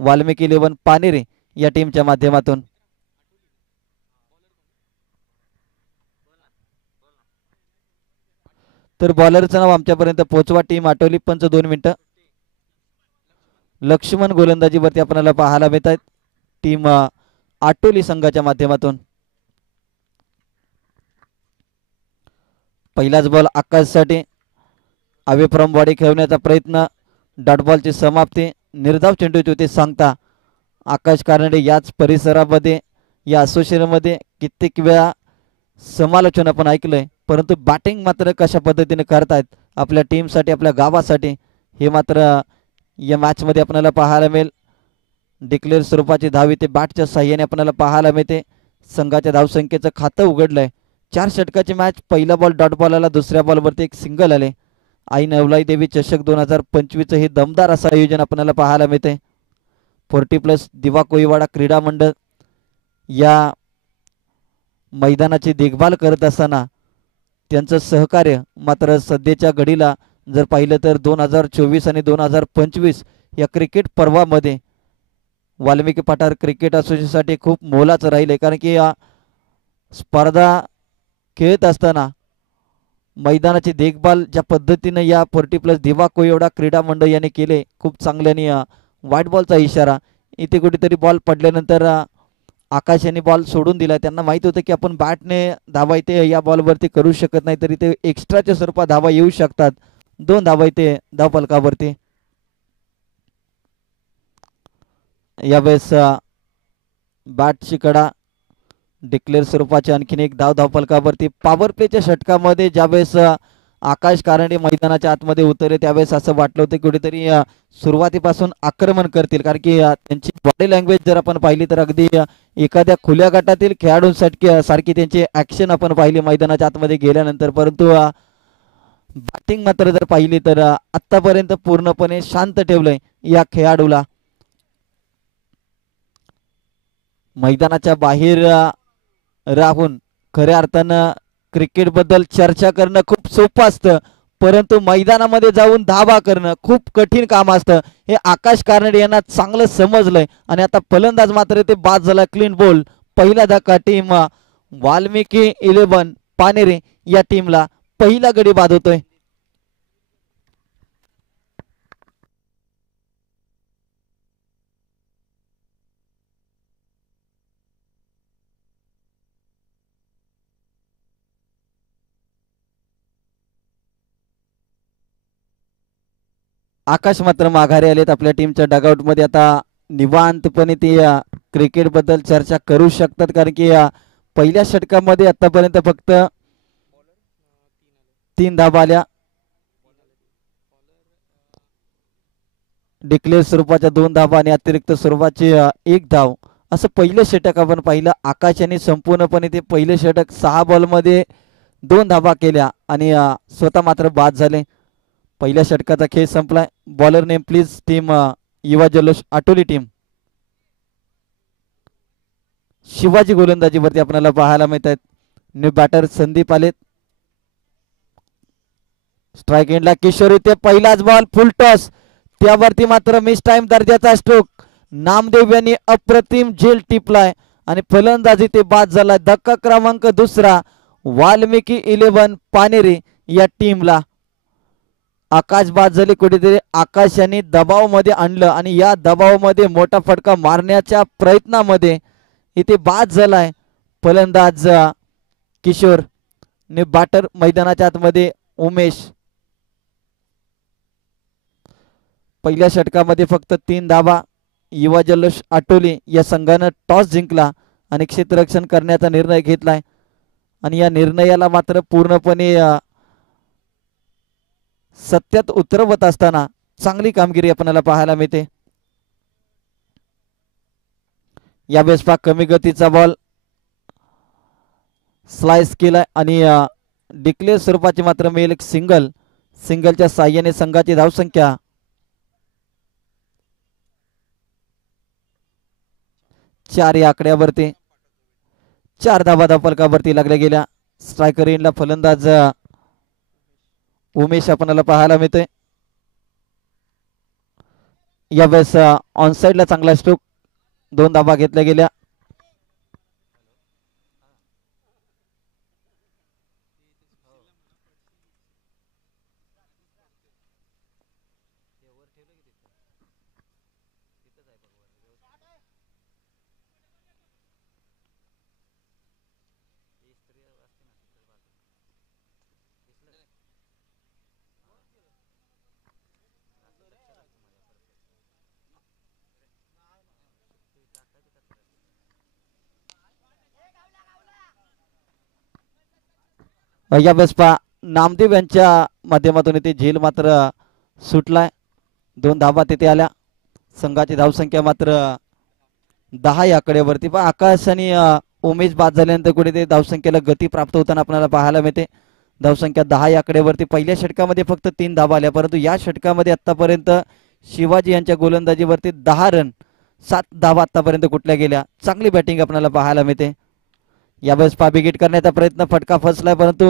वाल्मिकी 11 पानेरी या टीमच्या माध्यमातून। तर बॉलरचं नाव आमच्यापर्यंत पोहोचवा टीम आटोली पंच 2 मिनिटं। लक्ष्मण गोलंदाजीवरती आपल्याला पाहायला मिळत आहेत टीम आटोली संघाच्या माध्यमातून। पहिलाच बॉल आकाशसाठी अवे फ्रॉम बॉडी खेळवण्याचा प्रयत्न, डॉट बॉलची समाप्ती, निर्धाव चेंडू होते सांगता आकाश कानडे याच परिसरामध्ये या असोसिएशनमध्ये कित्येक वेळा समालोचन आपण ऐकलंय, परंतु बॅटिंग मात्र कशा पद्धतीने करतायत आपल्या टीमसाठी आपल्या गावासाठी हे मात्र या मॅचमध्ये आपल्याला पाहायला मिळेल। डिक्लेअर स्वरूपाची धाव इथे बॅटच्या साह्याने आपल्याला पाहायला मिळते। संघाच्या धावसंख्येचं खातं उघडलंय। 4 षटकाची मॅच, पहिला बॉल डॉट बॉल आला, दुसऱ्या बॉलवरती एक सिंगल आले। आई नवलाई देवी चषक 2025 हे दमदार असं आयोजन आपल्याला पाहायला मिळते। 40+ दिवा कोळीवाडा क्रीडा मंडळ या मैदानाची देखभाल करत असताना त्यांचं सहकार्य मात्र सध्याच्या घडीला जर पाहिलं तर 2024 आणि 2025 या क्रिकेट पर्वामध्ये वाल्मिकी पठार क्रिकेट असोसिएशनसाठी खूप मोलाचं राहील, कारण की या स्पर्धा खेळत असताना मैदानाची देखभाल ज्या पद्धतीने या 40+ दिवा कोळीवाडा क्रीडा मंडळ यांनी केले, खूप चांगल्याने व्हाईट बॉलचा इशारा इथे कुठेतरी बॉल पडल्यानंतर आकाश यांनी बॉल सोडून दिला। त्यांना माहित होतं की आपण बॅटने धावा इथे या बॉलवरती करू शकत नाही, तर इथे एक्स्ट्राच्या स्वरूपात धावा येऊ शकतात। 2 धावा इथे धावफलकावरती। यावेळेस बॅटची कडा डिक्लेअर स्वरूपाची आणखीन एक धाव धावफलकावरती। पॉवर प्लेच्या षटकामध्ये ज्यावेळेस आकाश कारंडे मैदानाच्या आतमध्ये उतरले त्यावेळेस असं वाटलं होतं कुठेतरी सुरुवातीपासून आक्रमण करतील, कारण की त्यांची बॉडी लँग्वेज जर आपण पाहिली तर अगदी एखाद्या खुल्या गटातील खेळाडूंसाठी सारखी त्यांची ॲक्शन आपण पाहिली मैदानाच्या आतमध्ये गेल्यानंतर। परंतु बॅटिंग मात्र जर पाहिली तर आतापर्यंत पूर्णपणे शांत ठेवलंय या खेळाडूला। मैदानाच्या बाहेर राहून खऱ्या अर्थानं क्रिकेट बद्दल चर्चा करणं खूप सोपं असतं, परंतु मैदानामध्ये जाऊन धावा करणं खूप कठीण काम असतं। हे आकाश कानडे यांना चांगलं समजलंय आणि आता फलंदाज मात्र ते बाद झाला। क्लीन बोल, पहिला धक्का टीम वाल्मिकी 11 पानेरे या टीमला पहिला गडी बाद होतोय। आकाश मात्र माघारी आलेत आपल्या टीमच्या डगआउट मध्ये। आता निवांतपणे ते क्रिकेट बद्दल चर्चा करू शकतात, कारण की पहिल्या षटकामध्ये आतापर्यंत फक्त 3 धावा आल्या, डिक्लेअर स्वरूपाच्या 2 धावा आणि अतिरिक्त स्वरूपाची 1 धाव, असं पहिलं षटक आपण पाहिलं। आकाश यांनी संपूर्णपणे ते पहिलं षटक 6 बॉलमध्ये 2 धावा केल्या आणि स्वतः मात्र बाद झाले। पहिल्या षटकाचा खेळ संपलाय। बॉलर नेम प्लीज टीम युवा जल्लोष आटोली टीम। शिवाजी गोलंदाजीवरती आपल्याला पाहायला मिळत आहेत। न्यू बॅटर संदीप आलेत। स्ट्राइक एंडला किशोर इथे पहिलाच बॉल फुल टॉस, त्यावरती मात्र मिस टाइम दर्जाचा स्ट्रोक। नामदेव यांनी अप्रतिम झेल टिपलाय आणि फलंदाजी ते बाद झाला। धक्का क्रमांक 2 वाल्मिकी 11 पानेरी या टीमला। आकाश बाद झाले, कुठेतरी आकाश यांनी दबावामध्ये आणलं आणि या दबावामध्ये मोठा फटका मारण्याच्या प्रयत्नामध्ये इथे बाद झालाय फलंदाज किशोर। ने बॅटर मैदानाच्या आतमध्ये उमेश। पहिल्या षटकामध्ये फक्त 3 धावा। युवा जल्लोष आटोली या संघानं टॉस जिंकला आणि क्षेत्ररक्षण करण्याचा निर्णय घेतलाय आणि या निर्णयाला मात्र पूर्णपणे सत्यात उतरवत असताना चांगली कामगिरी आपल्याला पाहायला मिळते। यावेळेस कमी गतीचा बॉल स्लाइस केलाय आणि डिक्लेअर स्वरूपाची मात्र मिळेल एक सिंगल। सिंगलच्या साह्याने संघाची धावसंख्या 4 या आकड्यावरती। 4 धावा धावफलकावरती लागल्या गेल्या। स्ट्रायकर एंडला फलंदाज उमेश आपल्याला पाहायला मिळतोय। यावेळेस ऑन साइडला चांगला स्ट्रोक, 2 धावा घेतल्या गेल्या. यावेळेस पहा नामदेव यांच्या माध्यमातून इथे झेल मात्र सुटलाय. 2 धावा तिथे आल्या. संघाची धावसंख्या मात्र 10 या आकड्यावरती. पण आकाश आणि उमेश बाद झाल्यानंतर कुठे धावसंख्येला गती प्राप्त होताना आपल्याला पाहायला मिळते. धावसंख्या 10 या आकड्यावरती. पहिल्या षटकामध्ये फक्त 3 धावा आल्या, परंतु या षटकामध्ये आतापर्यंत शिवाजी यांच्या गोलंदाजीवरती 10 रन, 7 धावा आतापर्यंत कुठल्या गेल्या. चांगली बॅटिंग आपल्याला पाहायला मिळते. यावेळेस पाबिगीट करण्याचा प्रयत्न, फटका फसलाय, परंतु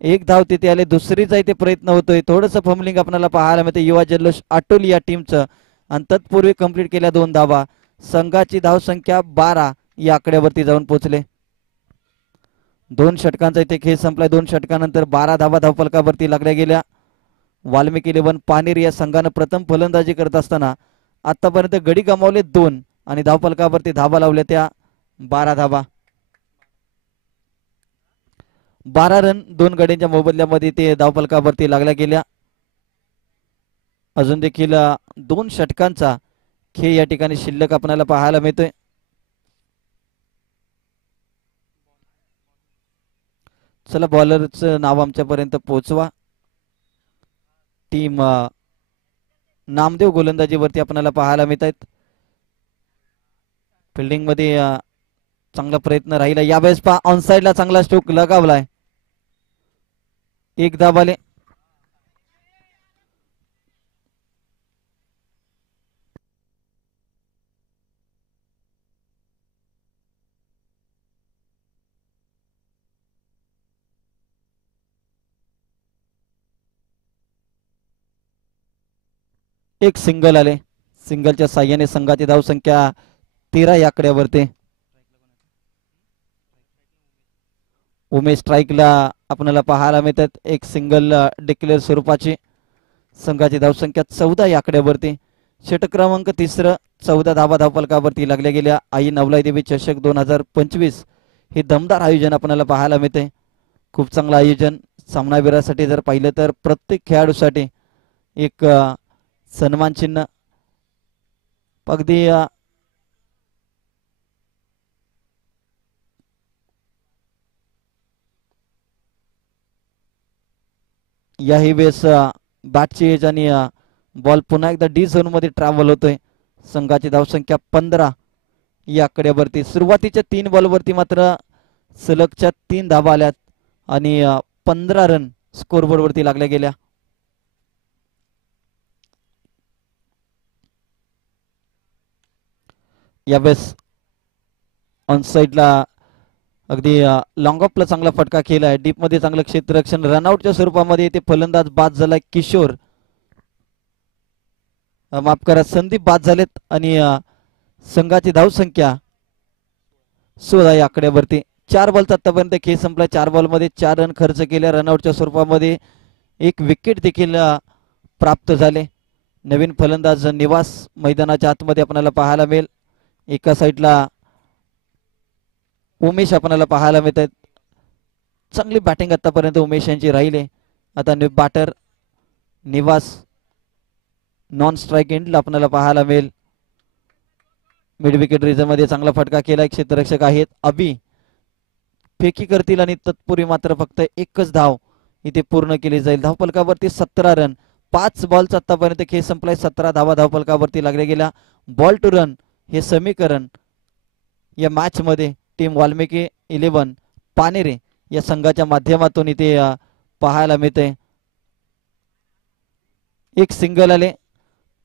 एक धाव तिथे आले. दुसरीचा इथे प्रयत्न होतोय. थोडंसं फमलिंग आपल्याला पाहायला मिळते युवा जल्लोष आटोली या टीमचं. आणि तत्पूर्वी कंप्लीट केल्या 2 धावा. संघाची धावसंख्या 12 या आकड्यावरती जाऊन पोहोचले. 2 षटकांचा इथे खेळ संपलाय. 2 षटकानंतर 12 धावा धावफलकावरती लागल्या गेल्या. वाल्मिकी 11 पानेर या संघानं प्रथम फलंदाजी करत असताना आतापर्यंत गडी गमावले 2 आणि धावफलकावरती धावा लावल्या त्या 12 धावा. 12 रन 2 गड्यांच्या मोबदल्यामध्ये ते धावफलकावरती लागल्या गेल्या. अजून देखील 2 षटकांचा खेळ या ठिकाणी शिल्लक आपल्याला पाहायला मिळतोय. चला बॉलरचं नाव आमच्यापर्यंत पोहोचवा. टीम नामदेव गोलंदाजीवरती आपल्याला पाहायला मिळत आहेत. फिल्डिंग मध्ये चांगला प्रयत्न राहिला. यावेळेस पहा ऑन साइडला चांगला स्ट्रोक लगावलाय. 1 धाव आले. एक सिंगल आले. सिंगलच्या साह्याने संघाची धावसंख्या 13 या आकड्यावरती. उमेश स्ट्राईकला आपल्याला पाहायला मिळतात. एक सिंगल डिक्लेअर स्वरूपाची. संघाची धावसंख्या 14 या आकड्यावरती. षटक क्रमांक 3, 14 धावा धावफलकावरती लागल्या गेल्या. आई नवलाई देवी चषक 2025 हे दमदार आयोजन आपल्याला पाहायला मिळते. खूप चांगलं आयोजन. सामनावीरासाठी जर पाहिलं तर प्रत्येक खेळाडूसाठी एक सन्मान चिन्ह. अगदी याही वेळेस बॅटची एज आणि बॉल पुन्हा एकदा डी झोन मध्ये ट्रॅव्हल होतोय. संघाची धावसंख्या 15 या आकड्यावरती. सुरुवातीच्या 3 बॉलवरती मात्र सलगच्या 3 धावा आल्यात आणि 15 रन स्कोरबोर्ड वरती लागल्या गेल्या. यावेळेस ऑन साइडला अगदी लॉंग ऑफला चांगला फटका केलाय. डीप मध्ये चांगलं क्षेत्ररक्षण. रनआउटच्या स्वरूपामध्ये ते फलंदाज बाद झालाय. किशोर माफ करा संदीप बाद झालेत आणि संघाची धावसंख्या 16 या आकड्यावरती. 4 बॉलचा आतापर्यंत खेळ संपला. 4 बॉलमध्ये 4 रन खर्च केले. रनआउटच्या स्वरूपामध्ये 1 विकेट देखील प्राप्त झाले. नवीन फलंदाज निवास मैदानाच्या आतमध्ये आपल्याला पाहायला मिळेल. एका साईडला उमेश आपल्याला पाहायला मिळत आहेत. चांगली बॅटिंग आतापर्यंत उमेश यांची राहिली. आता बॅटर निवास नॉन स्ट्राईक एंडला आपल्याला पाहायला मिळेल. मिड विकेट रिझर्व मध्ये चांगला फटका केला. क्षेत्ररक्षक आहेत अभि फेकी करतील आणि तत्पूर्वी मात्र फक्त 1च धाव इथे पूर्ण केली जाईल. धावफलकावरती 17 रन. 5 बॉलचा आतापर्यंत खेळ संपलाय. 17 धावा धावफलकावरती लागल्या गेल्या. बॉल टू रन हे समीकरण या मॅच मध्ये टीम वाल्मिकी 11 पानेरे या संघाच्या माध्यमातून इथे पाहायला मिळते. 1 सिंगल आले.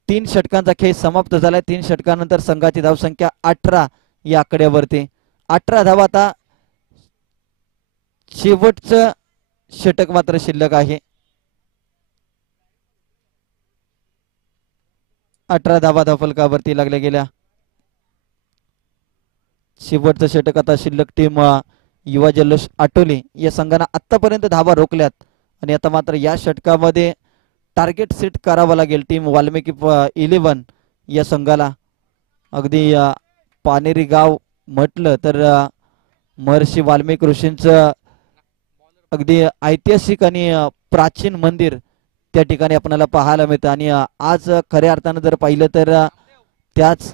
3 षटकांचा खेळ समाप्त झालाय. 3 षटकानंतर संघाची धावसंख्या 18 या आकड्यावरती. 18 धावा. आता शेवटचं षटक मात्र शिल्लक आहे. 18 धाबा धावफलकावरती लागल्या गेल्या. शेवटचं षटक आता शिल्लक टीम युवा जल्लोष आटोली या संघाने आतापर्यंत धाबा रोखल्यात आणि आता मात्र या षटकामध्ये टार्गेट सेट करावं लागेल टीम वाल्मिकी 11 या संघाला. अगदी पानेरी गाव म्हटलं तर महर्षी वाल्मिकी ऋषींचं अगदी ऐतिहासिक आणि प्राचीन मंदिर त्या ठिकाणी आपल्याला पाहायला मिळतं आणि आज खऱ्या अर्थानं जर पाहिलं तर त्याच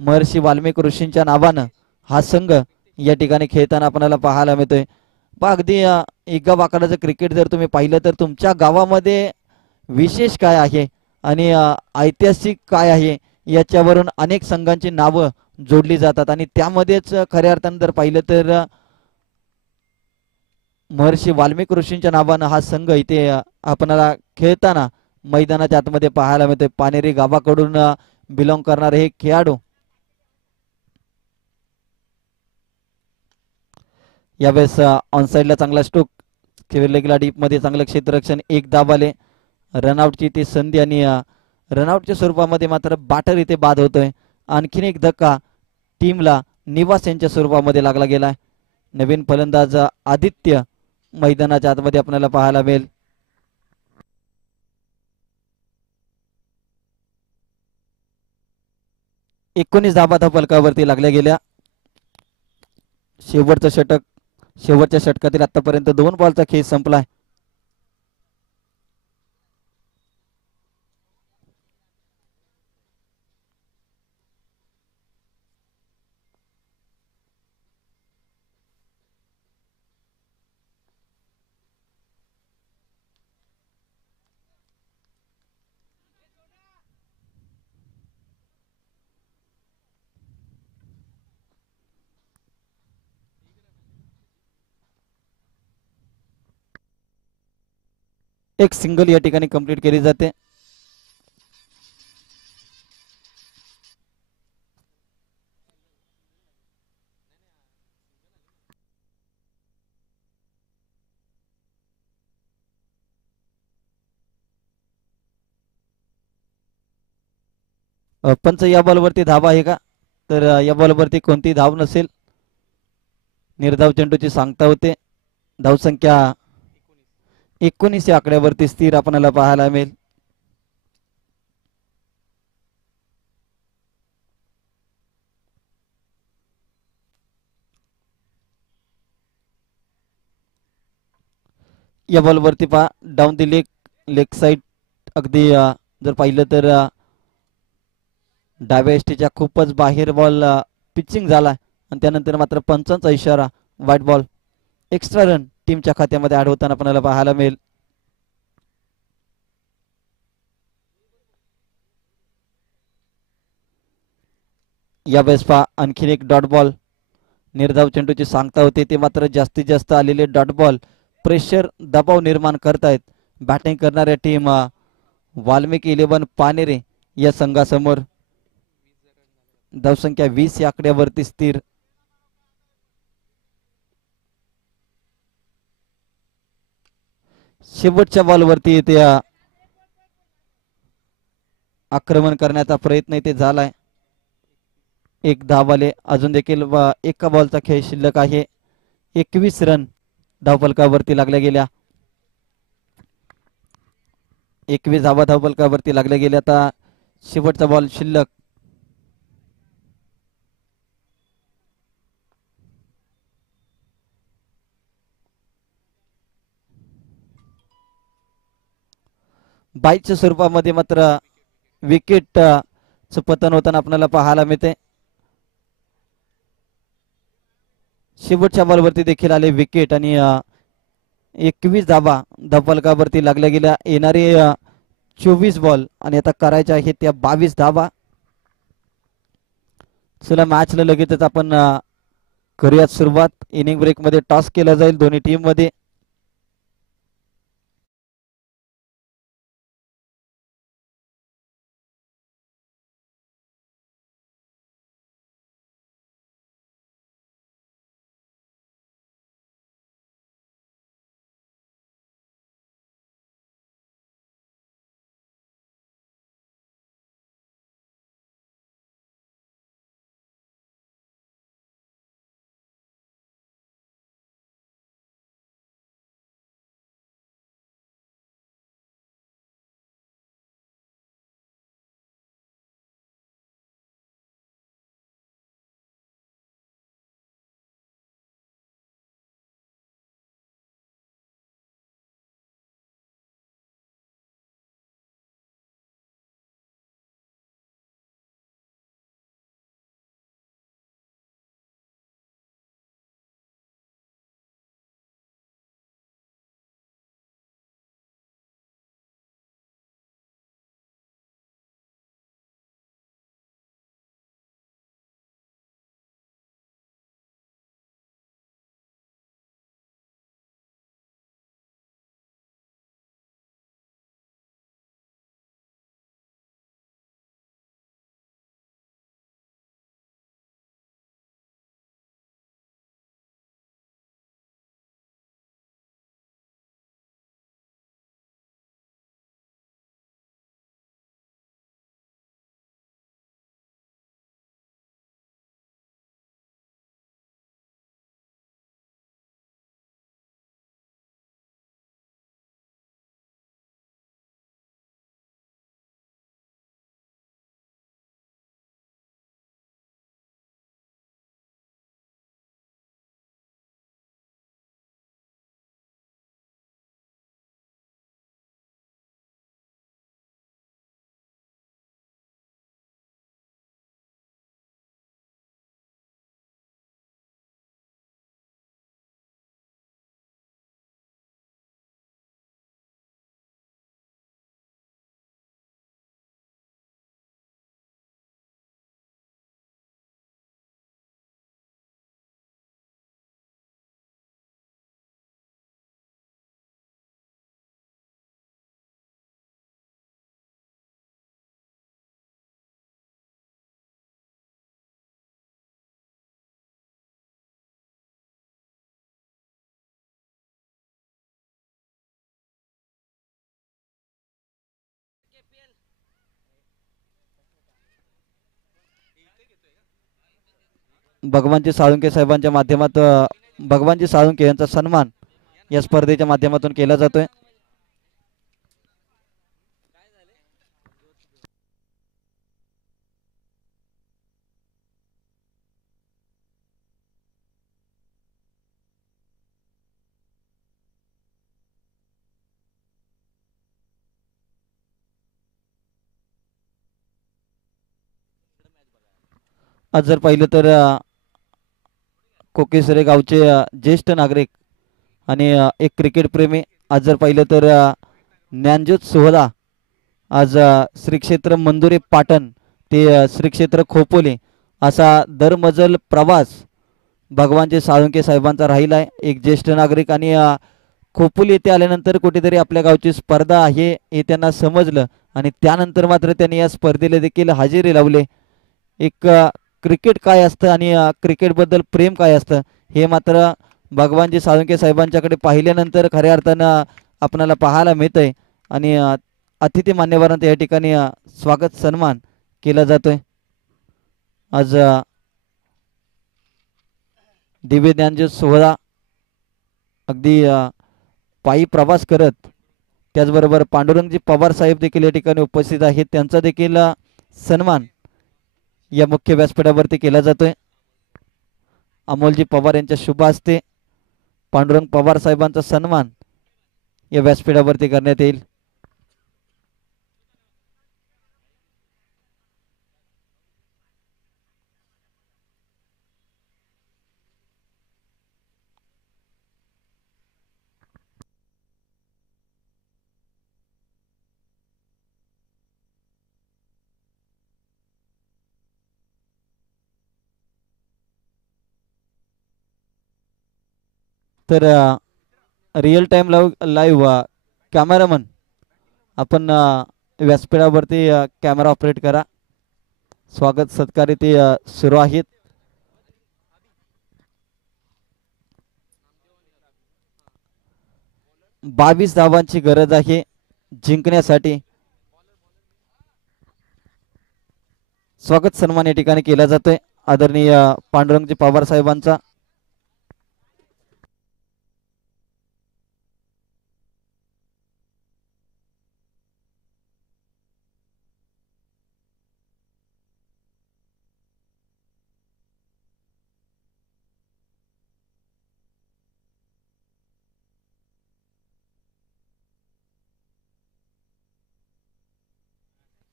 महर्षी वाल्मिकी ऋषींच्या नावानं हा संघ या ठिकाणी खेळताना आपल्याला पाहायला मिळतोय. पण अगदी एका वाकडाचं क्रिकेट जर तुम्ही पाहिलं तर तुमच्या गावामध्ये विशेष काय आहे आणि ऐतिहासिक काय आहे याच्यावरून अनेक संघांची नावं जोडली जातात आणि त्यामध्येच खऱ्या अर्थानं जर पाहिलं तर महर्षी वाल्मिकी ऋषींच्या नावानं हा संघ इथे आपणाला खेळताना मैदानाच्या आतमध्ये पाहायला मिळतोय. पानेरी गावाकडून बिलॉंग करणारे हे खेळाडू यावेळेस ऑनसाइडला चांगला स्ट्रोक खेळले गेला. डीप मध्ये चांगलं क्षेत्ररक्षण, एक धाव आले. रनआउटची ती संधी आणि रनआउटच्या स्वरूपामध्ये मात्र बाटर इथे बाद होतोय. आणखीन एक धक्का टीमला निवास यांच्या स्वरूपामध्ये लागला गेलाय. नवीन फलंदाज आदित्य मैदानाच्या आतमध्ये आपल्याला पाहायला मिळेल. एकोणीस धाबा फलकावरती लागल्या गेल्या. शेवटचं षटक, शेवटच्या षटकातील आतापर्यंत 2 बॉलचा खेळ संपलाय. एक सिंगल या ठिकाणी कंप्लीट केली जाते. पंच या बॉलवरती धावा आहे का? तर या बॉलवरती कोणती धाव नसेल. निर्धाव चेंडूची सांगता होते. धावसंख्या 19 या आकड्यावरती स्थिर आपल्याला पाहायला मिळेल. या बॉलवरती पहा डाऊन दी लेग साईड अगदी जर पाहिलं तर डाव्या एसटीच्या खूपच बाहेर बॉल पिचिंग झाला आणि त्यानंतर मात्र पंचांचा इशारा, व्हाईट बॉल. एक्स्ट्रा रन टीमच्या खात्यामध्ये ऍड होताना आपल्याला पाहायला मिळेल. यावेळेस पहा आणखीन एक डॉट बॉल. निर्धाव चेंडूची सांगता होते ते मात्र जास्तीत जास्त आलेले डॉट बॉल प्रेशर, दबाव निर्माण करतायत बॅटिंग करणाऱ्या टीम वाल्मिकी 11 पानेरे या संघासमोर. धावसंख्या 20 या आकड्यावरती स्थिर. शेवटच्या बॉलवरती ते आक्रमण करण्याचा प्रयत्न इथे झालाय. एक धाव आले. अजून देखील एका बॉलचा खेळ शिल्लक आहे. 21 रन धावफलकावरती लागल्या गेल्या. 21 धावा धावफलकावरती लागल्या गेल्या. आता शेवटचा बॉल शिल्लक. बाईच्या स्वरूपामध्ये मात्र विकेट पतन होताना आपल्याला पाहायला मिळते. शेवटच्या बॉलवरती देखील आले विकेट आणि 21 धावा धावफलकावरती लागल्या गेल्या. येणारे 24 बॉल आणि आता करायच्या आहेत त्या 22 धावा. चला मॅचला लगेचच आपण करूयात सुरुवात. इनिंग ब्रेक मध्ये टॉस केला जाईल दोन्ही टीम मध्ये. भगवानजी साळुंके साहेबांच्या माध्यमातून भगवानजी साळुंके यांचा सन्मान या स्पर्धेच्या माध्यमातून केला जातोय. आज जर पाहिलं तर कोकेसरे गावचे ज्येष्ठ नागरिक आणि एक क्रिकेट प्रेमी, आज जर पाहिलं तर ज्ञानज्योत सोहला आज श्री क्षेत्र मंदुरे पाटण ते श्री क्षेत्र खोपोली असा दरमजल प्रवास भगवानजी साळुंके साहेबांचा राहिला आहे. एक ज्येष्ठ नागरिक आणि खोपोली येथे आल्यानंतर कुठेतरी आपल्या गावची स्पर्धा आहे हे त्यांना समजलं आणि त्यानंतर मात्र त्यांनी या स्पर्धेला देखील हजेरी लावले. एक क्रिकेट काय असतं आणि क्रिकेटबद्दल प्रेम काय असतं हे मात्र भगवानजी साळुंके साहेबांच्याकडे पाहिल्यानंतर खऱ्या अर्थानं आपल्याला पाहायला मिळतंय आणि अतिथी मान्यवरांचा या ठिकाणी स्वागत सन्मान केला जातोय. आज दिव्य ज्ञानज्योत सोहळा अगदी पायी प्रवास करत त्याचबरोबर पांडुरंगजी पवार साहेब देखील या ठिकाणी उपस्थित आहेत. त्यांचा देखील सन्मान या मुख्य व्यासपीठावरती केला जातोय. अमोलजी पवार यांच्या शुभ हस्ते पांडुरंग पवार साहेबांचा सन्मान या व्यासपीठावरती करण्यात येईल. तर रिअल टाइम लाईव्ह कॅमेरामन आपण व्यासपीठावरती कॅमेरा ऑपरेट करा. स्वागत सत्कार इथे सुरू आहेत. बावीस धावांची गरज आहे जिंकण्यासाठी. स्वागत सन्मान या ठिकाणी केला जातोय आदरणीय पांडुरंगजी पवार साहेबांचा.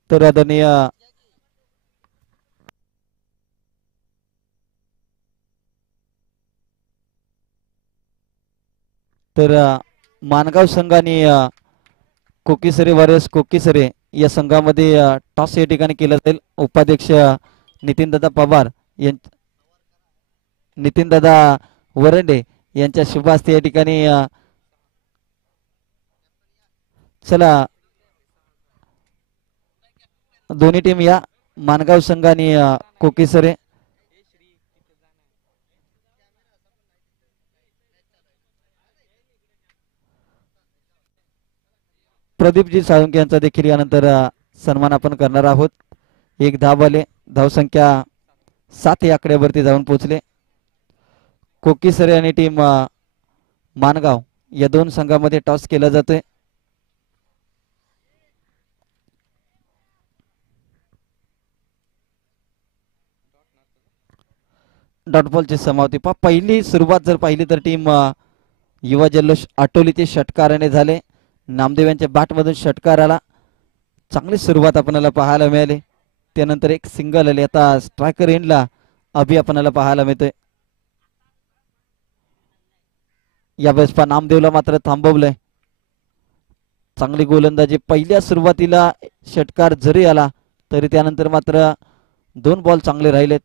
तर आदरणीय मानगाव संघ आणि कोकीसरे वॉरियर्स कोकीसरे या संघामध्ये टॉस या ठिकाणी केला जाईल. उपाध्यक्ष नितीनदादा पवार नितीनदादा वरंडे यांच्या शुभ हस्ते या ठिकाणी चला दोन्ही टीम या मानगाव संघ आणि कोकीसरे. प्रदीपजी साळुंके यांचा देखील यानंतर सन्मान आपण करणार आहोत. एक धाव आले, धावसंख्या 7 या आकड्यावरती जाऊन पोहोचले. कोकीसरे आणि टीम मानगाव या दोन संघामध्ये टॉस केला जातोय. डॉट बॉलची समाप्ती. पहिली सुरुवात जर पाहिली तर टीम युवा जल्लोष आटोलीचे षटकाराने झाले. नामदेव यांच्या बॅटमधून षटकार आला. चांगली सुरुवात आपल्याला पाहायला मिळाली. त्यानंतर एक सिंगल आले. आता स्ट्रायकर एंडला अभि आपल्याला पाहायला मिळतोय. यावेळेस नामदेवला मात्र थांबवलंय. चांगली गोलंदाजी. पहिल्या सुरुवातीला षटकार जरी आला तरी त्यानंतर मात्र 2 बॉल चांगले राहिलेत.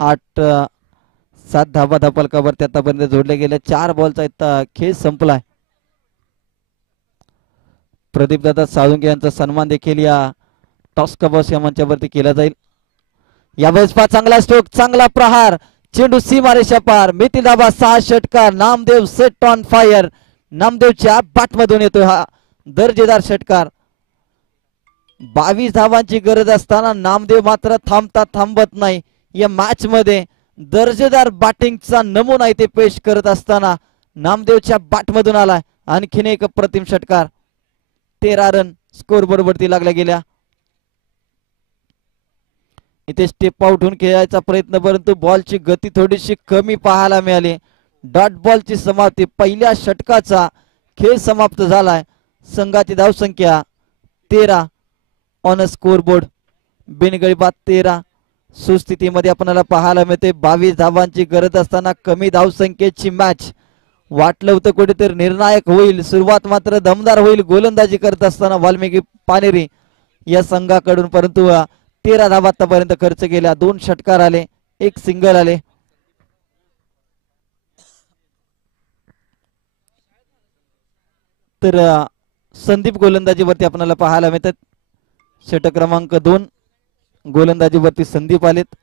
8-7 धावा धावफलकावरती आतापर्यंत जोडले गेले. 4 बॉलचा खेळ संपलाय. प्रदीपदादा साळुंके यांचा सन्मान देखील या टॉस कबॉस या मंचावरती केला जाईल. यावेळेस चांगला स्ट्रोक, चांगला प्रहार, चेंडू सीमारेषा पार, मितील धावा 6 षटकार. Namdev set on fire. नामदेवच्या बॅटमधून येतोय हा दर्जेदार षटकार. 22 धावांची गरज असताना नामदेव मात्र थांबत नाही. या मॅच मध्ये दर्जेदार बॅटिंगचा नमुना इथे पेश करत असताना नामदेवच्या बॅटमधून आलाय आणखीन एक अप्रतिम षटकार. 13 रन स्कोर बरोबरती लागल्या गेल्या. इथे स्टेप आउट होऊन खेळायचा प्रयत्न परंतु बॉलची गती थोडीशी कमी पाहायला मिळाली. डॉट बॉलची समाप्ती. पहिल्या षटकाचा खेळ समाप्त झालाय. संघाची धावसंख्या 13 ऑन अ स्कोर बोर्ड. बिनगडी बाद 13. सुस्थितीमध्ये आपल्याला पाहायला मिळते. 22 धावांची गरज असताना कमी धावसंख्येची मॅच. वाटलं होतं कुठेतरी निर्णायक होईल. सुरुवात मात्र दमदार होईल गोलंदाजी करत असताना वाल्मिकी पानेरी या संघाकडून, परंतु 13 धावा आतापर्यंत खर्च केल्या. 2 षटकार आले, 1 सिंगल आले. तर संदीप गोलंदाजीवरती आपल्याला पाहायला मिळतात. षटक क्रमांक 2 गोलंदाजीवरती संदीप आलेत.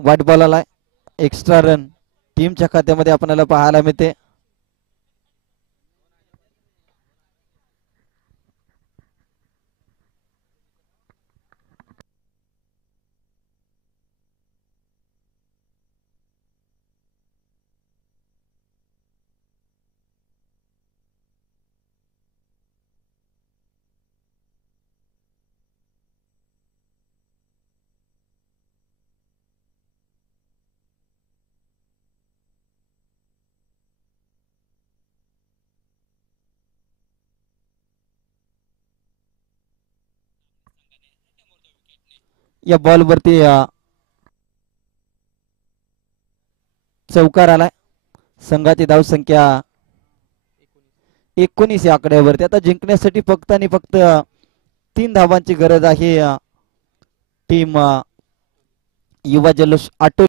वाईट बॉल आलाय. एक्स्ट्रा रन टीमच्या खात्यामध्ये आपल्याला पाहायला मिळते. या बॉल वरती चौकार आलाय. संघाची धावसंख्या 19 या आकड्यावरती. आता जिंकण्यासाठी फक्त आणि फक्त 3 धावांची गरज आहे. टीम युवा जल्लोष आटो